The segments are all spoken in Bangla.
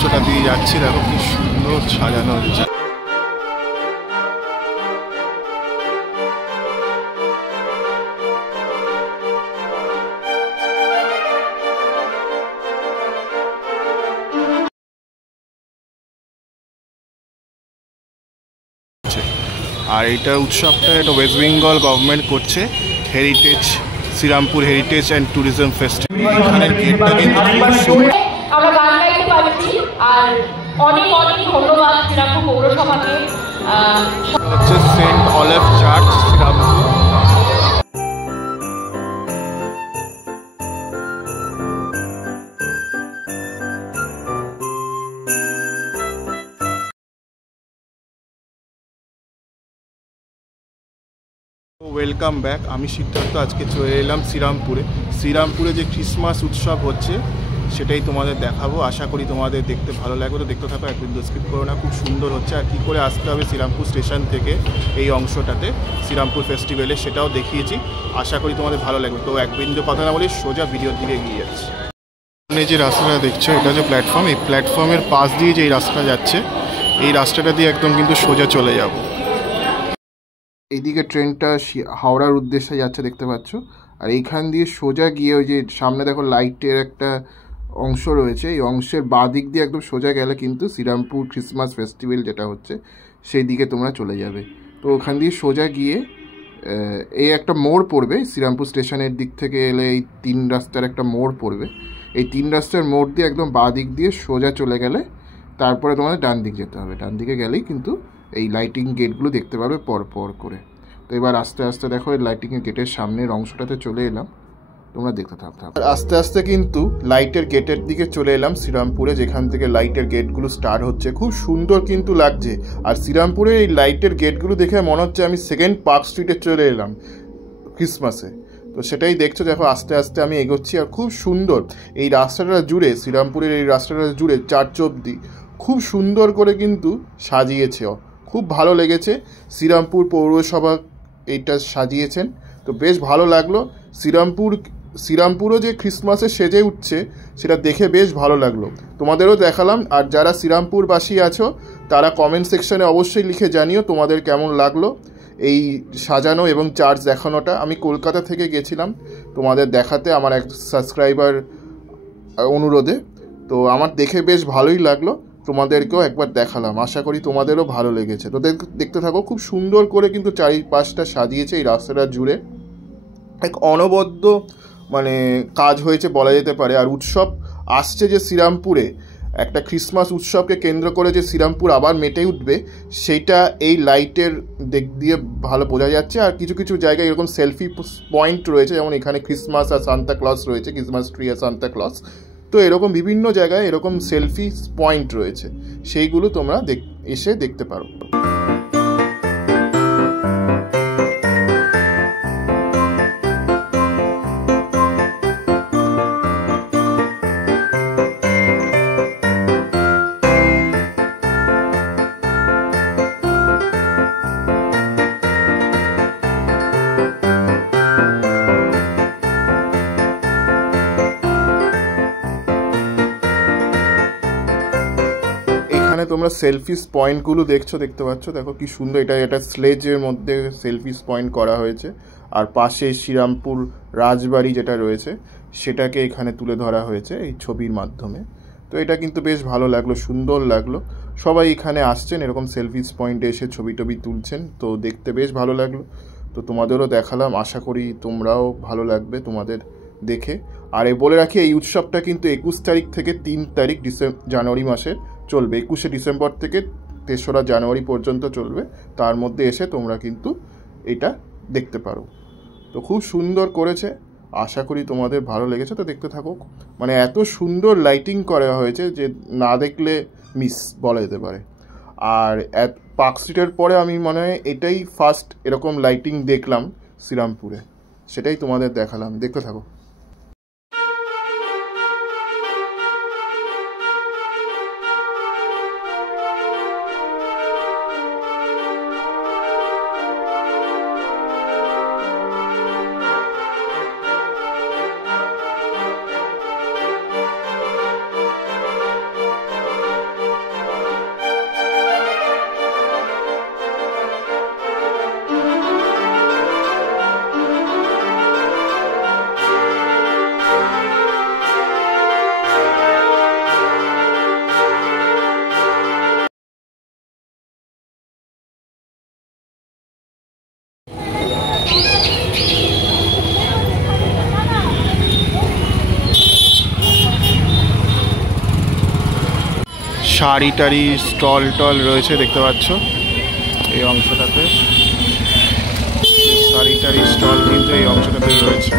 অংশটা দিয়ে যাচ্ছি, দেখো কি সুন্দর সাজানো হয়েছে। আর এইটা উৎসবটা এটা ওয়েস্ট বেঙ্গল গভর্নমেন্ট করছে, heritage Srirampur heritage and tourism festival. এখানের গেটটা কিন্তু আমরা গান গাইতে পারছি। আর অনেক অনেক ধন্যবাদ শ্রীরামপুর পৌরসভাকে। হচ্ছে saint Olav church Shrirampur. Welcome back, আমি সিদ্ধার্থ। আজকে চলে এলাম শ্রীরামপুরে। শ্রীরামপুরে যে ক্রিসমাস উৎসব হচ্ছে সেটাই তোমাদের দেখাবো। আশা করি তোমাদের দেখতে ভালো লাগবে। তো দেখতে থাকো, একদিন স্কিপ করো না। খুব সুন্দর হচ্ছে। আর কী করে আসতে হবে শ্রীরামপুর স্টেশন থেকে এই অংশটাতে শ্রীরামপুর ফেস্টিভ্যালে সেটাও দেখিয়েছি। আশা করি তোমাদের ভালো লাগবে। তো এক বিন্দু কথা না বলি সোজা ভিডিওর দিকে এগিয়ে যাচ্ছি। সামনে যে রাস্তাটা দেখছো এটা যে প্ল্যাটফর্ম, এই প্ল্যাটফর্মের পাশ দিয়ে যে এই রাস্তা যাচ্ছে, এই রাস্তাটা দিয়ে একদম কিন্তু সোজা চলে যাব। এইদিকে ট্রেনটা হাওড়ার উদ্দেশ্যে যাচ্ছে দেখতে পাচ্ছ। আর এইখান দিয়ে সোজা গিয়ে ওই যে সামনে দেখো লাইটের একটা অংশ রয়েছে, এই অংশের বাঁ দিক দিয়ে একদম সোজা গেলে কিন্তু শ্রীরামপুর ক্রিসমাস ফেস্টিভ্যাল যেটা হচ্ছে সেই দিকে তোমরা চলে যাবে। তো ওখান দিয়ে সোজা গিয়ে এই একটা মোড় পড়বে, শ্রীরামপুর স্টেশনের দিক থেকে এলে এই 3 রাস্তার একটা মোড় পড়বে। এই 3 রাস্তার মোড় দিয়ে একদম বাঁ দিক দিয়ে সোজা চলে গেলে তারপরে তোমাদের ডান দিক যেতে হবে। ডান দিকে গেলেই কিন্তু এই লাইটিং গেটগুলো দেখতে পারবে পর পর করে। তো এবার আস্তে আস্তে দেখো এই লাইটিংয়ের গেটের সামনের অংশটাতে চলে এলাম, তোমরা দেখতে থাকো। আস্তে আস্তে কিন্তু লাইটের গেটের দিকে চলে এলাম শ্রীরামপুরে, যেখান থেকে লাইটের গেটগুলো স্টার্ট হচ্ছে। খুব সুন্দর কিন্তু লাগছে। আর শ্রীরামপুরে এই লাইটের গেটগুলো দেখে মনে হচ্ছে আমি সেকেন্ড পার্ক স্ট্রিটে চলে এলাম ক্রিসমাসে। তো সেটাই দেখছো, দেখো আস্তে আস্তে আমি এগোচ্ছি। আর খুব সুন্দর এই রাস্তাটা জুড়ে, শ্রীরামপুরের এই রাস্তাটা জুড়ে 4 অবধি খুব সুন্দর করে কিন্তু সাজিয়েছে। খুব ভালো লেগেছে। শ্রীরামপুর পৌরসভা এইটা সাজিয়েছেন, তো বেশ ভালো লাগলো। শ্রীরামপুরও যে ক্রিসমাসে সেজে উঠছে সেটা দেখে বেশ ভালো লাগলো, তোমাদেরও দেখালাম। আর যারা শ্রীরামপুরবাসী আছো তারা কমেন্ট সেকশনে অবশ্যই লিখে জানিও তোমাদের কেমন লাগলো এই সাজানো এবং চার্চ দেখানোটা। আমি কলকাতা থেকে গেছিলাম তোমাদের দেখাতে আমার এক সাবস্ক্রাইবার অনুরোধে। তো আমার দেখে বেশ ভালোই লাগলো, তোমাদেরকেও একবার দেখালাম। আশা করি তোমাদেরও ভালো লেগেছে। তো দেখতে থাকো। খুব সুন্দর করে কিন্তু চারিপাশটা সাজিয়েছে এই রাস্তাটা জুড়ে। এক অনবদ্য মানে কাজ হয়েছে বলা যেতে পারে। আর উৎসব আসছে যে শ্রীরামপুরে, একটা ক্রিসমাস উৎসবকে কেন্দ্র করে যে শ্রীরামপুর আবার মেতে উঠবে সেইটা এই লাইটের দিক দিয়ে ভালো বোঝা যাচ্ছে। আর কিছু কিছু জায়গায় এরকম সেলফি পয়েন্ট রয়েছে, যেমন এখানে ক্রিসমাস আর সান্তা ক্লজ রয়েছে, ক্রিসমাস ট্রি আর সান্তা ক্লজ। তো এরকম বিভিন্ন জায়গায় এরকম সেলফি পয়েন্ট রয়েছে, সেইগুলো তোমরা এসে দেখতে পারো। তোমরা সেলফিস পয়েন্টগুলো দেখতে পাচ্ছ, দেখো কি সুন্দর। এটা স্লেজের মধ্যে সেলফিস পয়েন্ট করা হয়েছে। আর পাশে শ্রীরামপুর রাজবাড়ি যেটা রয়েছে সেটাকে এখানে তুলে ধরা হয়েছে এই ছবির মাধ্যমে। তো এটা কিন্তু বেশ ভালো লাগলো, সুন্দর লাগলো। সবাই এখানে আসছেন এরকম সেলফিস পয়েন্টে এসে ছবি টবি তুলছেন, তো দেখতে বেশ ভালো লাগলো। তো তোমাদেরও দেখালাম, আশা করি তোমরাও ভালো লাগবে তোমাদের দেখে। আর বলে রাখি এই উৎসবটা কিন্তু 21 তারিখ থেকে 3 তারিখ জানুয়ারি মাসে চলবে। 21শে ডিসেম্বর থেকে 3রা জানুয়ারি পর্যন্ত চলবে। তার মধ্যে এসে তোমরা কিন্তু এটা দেখতে পারো। তো খুব সুন্দর করেছে, আশা করি তোমাদের ভালো লেগেছে। তো দেখতে থাকো। মানে এত সুন্দর লাইটিং করা হয়েছে যে না দেখলে মিস বলা যেতে পারে। আর পার্ক স্ট্রিটের পরে আমি মনে হয় এটাই ফার্স্ট এরকম লাইটিং দেখলাম শ্রীরামপুরে, সেটাই তোমাদের দেখালাম। দেখতে থাকো। শাড়ি টাড়ি স্টল টল রয়েছে দেখতে পাচ্ছ এই অংশটাতে। শাড়ি টাড়ি স্টল কিন্তু এই অংশটাতে রয়েছে।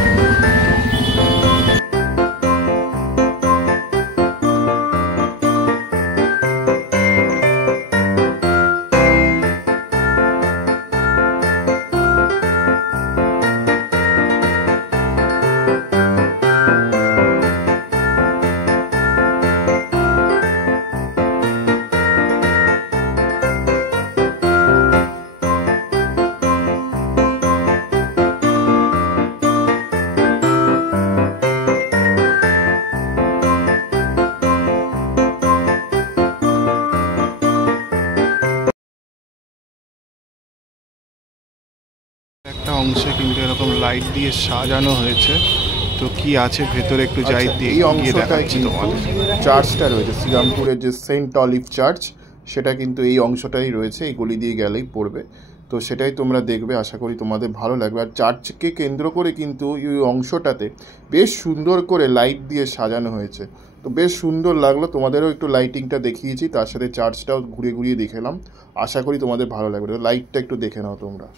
একটা অংশে কিন্তু এরকম লাইট দিয়ে সাজানো হয়েছে, তো কি আছে ভেতরে একটু যাই দিয়ে এই অংশটায় কিন্তু চার্চটা রয়েছে, শ্রীরামপুরের যে সেন্ট অলিভ চার্চ সেটা কিন্তু এই অংশটাই রয়েছে, এই গলি দিয়ে গেলেই পড়বে। তো সেটাই তোমরা দেখবে, আশা করি তোমাদের ভালো লাগবে। আর চার্চকে কেন্দ্র করে কিন্তু এই অংশটাতে বেশ সুন্দর করে লাইট দিয়ে সাজানো হয়েছে, তো বেশ সুন্দর লাগলো। তোমাদেরও একটু লাইটিংটা দেখিয়েছি, তার সাথে চার্চটাও ঘুরে ঘুরিয়ে দেখলাম। আশা করি তোমাদের ভালো লাগবে। লাইটটা একটু দেখে নাও তোমরা।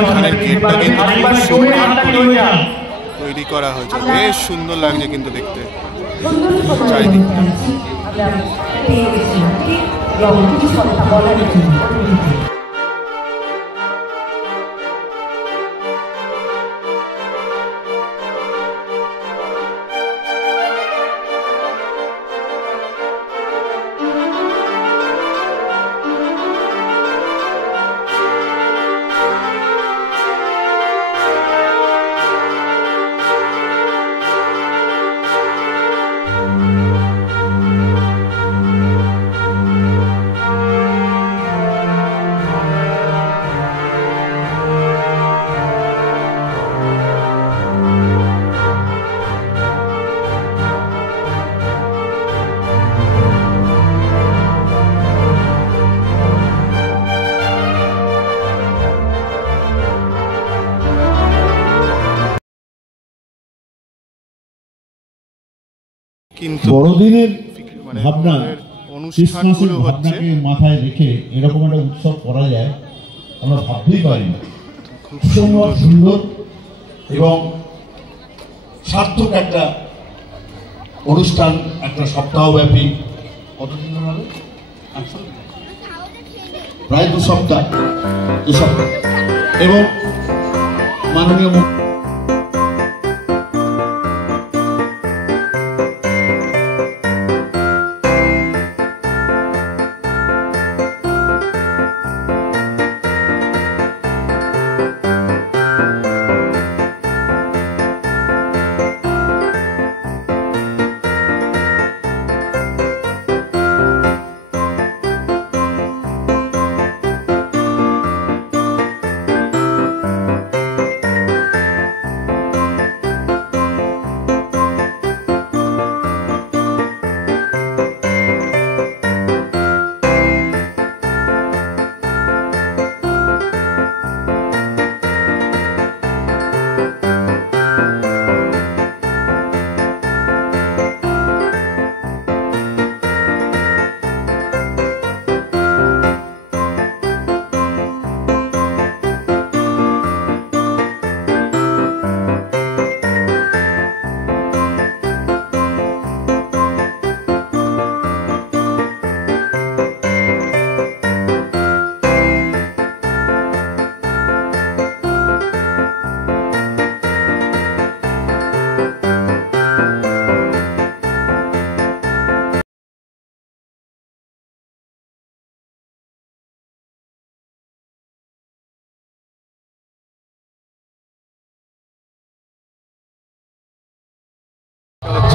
এখানের গেটটা কিন্তু খুব সুন্দর করে তৈরি করা হয়েছে, বেশ সুন্দর লাগছে কিন্তু দেখতে চারিদিকটা। কিন্তু বড়দিনের ভাবনা, ক্রিসমাসের ভাবনাকে মাথায় রেখে এরকম একটা উৎসব করা যায় আমরা ভাবতেই পারি না। সুন্দর এবং সার্থক একটা অনুষ্ঠান, একটা সপ্তাহব্যাপী, কতদিন হবে প্রায় 2 সপ্তাহ এবং মাননীয়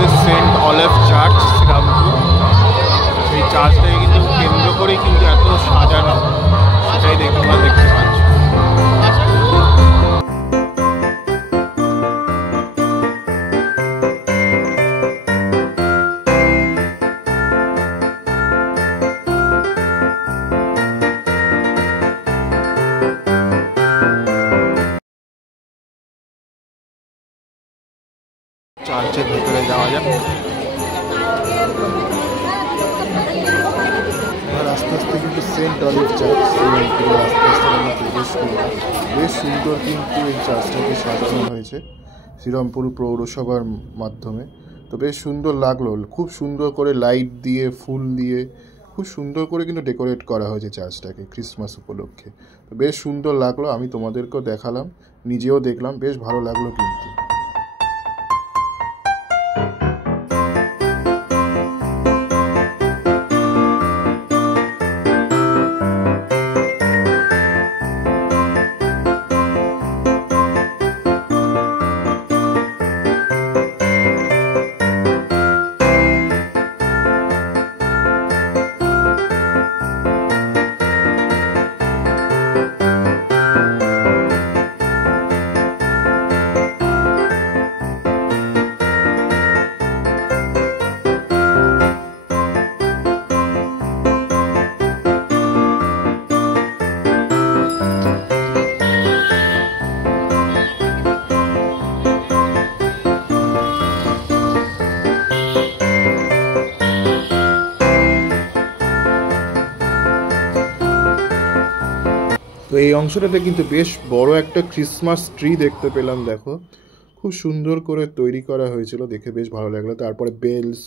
হচ্ছে সেন্ট অলেভ চার্চ শ্রীরামপুর। সেই চার্চটাকে কিন্তু কেন্দ্র করেই কিন্তু এত সাজানো, সেটাই তোমরা দেখতে পাচ্ছ। চার্চের ভেতরে যাওয়া যাক। আস্তে আস্তে কিন্তু সেন্ট অলিভ চার্চ আস্তে আস্তে আমরা প্রবেশ করলাম। বেশ সুন্দর কিন্তু এই চার্চটাকে সাজানো হয়েছে শ্রীরামপুর পৌরসভার মাধ্যমে। তো বেশ সুন্দর লাগলো, খুব সুন্দর করে লাইট দিয়ে ফুল দিয়ে খুব সুন্দর করে কিন্তু ডেকোরেট করা হয়েছে চার্চটাকে ক্রিসমাস উপলক্ষে। তো বেশ সুন্দর লাগলো, আমি তোমাদেরকেও দেখালাম, নিজেও দেখলাম, বেশ ভালো লাগলো কিন্তু। তো এই অংশটাতে কিন্তু বেশ বড় একটা ক্রিসমাস ট্রি দেখতে পেলাম, দেখো খুব সুন্দর করে তৈরি করা হয়েছিল, দেখে বেশ ভালো লাগলো। তারপরে বেলস,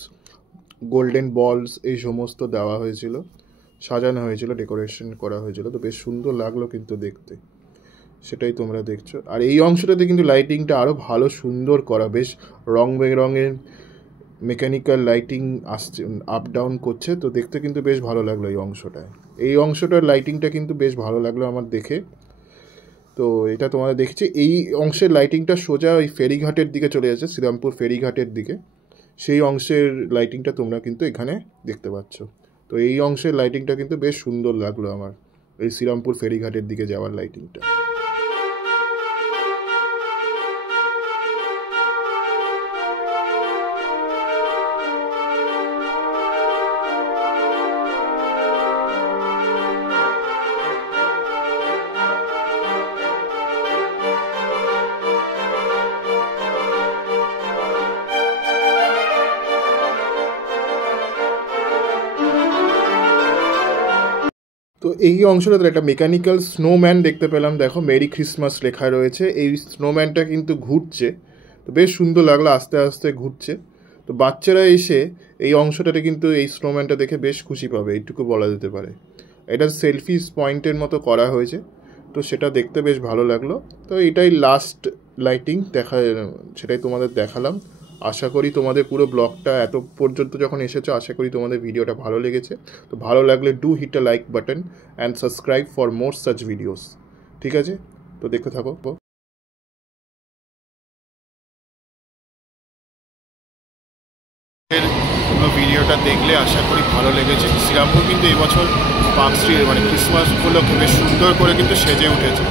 গোল্ডেন বলস এই সমস্ত দেওয়া হয়েছিল, সাজানো হয়েছিল, ডেকোরেশন করা হয়েছিল। তো বেশ সুন্দর লাগলো কিন্তু দেখতে, সেটাই তোমরা দেখছো। আর এই অংশটাতে কিন্তু লাইটিংটা আরও ভালো সুন্দর করা, বেশ রং বেরঙের মেকানিক্যাল লাইটিং আসছে, আপ ডাউন করছে। তো দেখতে কিন্তু বেশ ভালো লাগলো এই অংশটায়। এই অংশটার লাইটিংটা কিন্তু বেশ ভালো লাগলো আমার দেখে। তো এটা তোমাদের দেখছি, এই অংশের লাইটিংটা সোজা ওই ফেরিঘাটের দিকে চলে যাচ্ছে, শ্রীরামপুর ফেরিঘাটের দিকে। সেই অংশের লাইটিংটা তোমরা কিন্তু এখানে দেখতে পাচ্ছ। তো এই অংশের লাইটিংটা কিন্তু বেশ সুন্দর লাগলো আমার, এই শ্রীরামপুর ফেরিঘাটের দিকে যাওয়ার লাইটিংটা। তো এই অংশটাতে একটা মেকানিক্যাল স্নোম্যান দেখতে পেলাম, দেখো মেরি ক্রিসমাস লেখা রয়েছে। এই স্নোম্যানটা কিন্তু ঘুরছে, তো বেশ সুন্দর লাগলো, আস্তে আস্তে ঘুরছে। তো বাচ্চারা এসে এই অংশটাতে কিন্তু এই স্নোম্যানটা দেখে বেশ খুশি পাবে, এইটুকু বলা যেতে পারে। এটা সেলফি পয়েন্টের মতো করা হয়েছে, তো সেটা দেখতে বেশ ভালো লাগলো। তো এটাই লাস্ট লাইটিং সেটাই তোমাদের দেখালাম। আশা করি তোমাদের পুরো ব্লগটা এত পর্যন্ত যখন এসেছো, আশা করি তোমাদের ভিডিওটা ভালো লেগেছে। তো ভালো লাগলে do hit a like button and subscribe for more such videos. ঠিক আছে, তো দেখতে থাকো। পুরো ভিডিওটা দেখলে আশা করি ভালো লেগেছে। শ্রীরামপুর কিন্তু এবছর পার্কস্ট্রিট মানে ক্রিসমাস উপলক্ষে বেশ সুন্দর করে কিন্তু সেজে উঠেছে,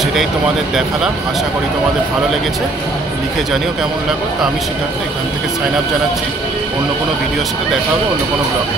সেটাই তোমাদের দেখালাম। আশা করি তোমাদের ভালো লেগেছে, লিখে জানিও কেমন লাগলো। তো আমি সিদ্ধার্থ এখান থেকে সাইন আপ জানাচ্ছি। অন্য কোনো ভিডিওর সাথে দেখা হবে অন্য কোনো ব্লগে।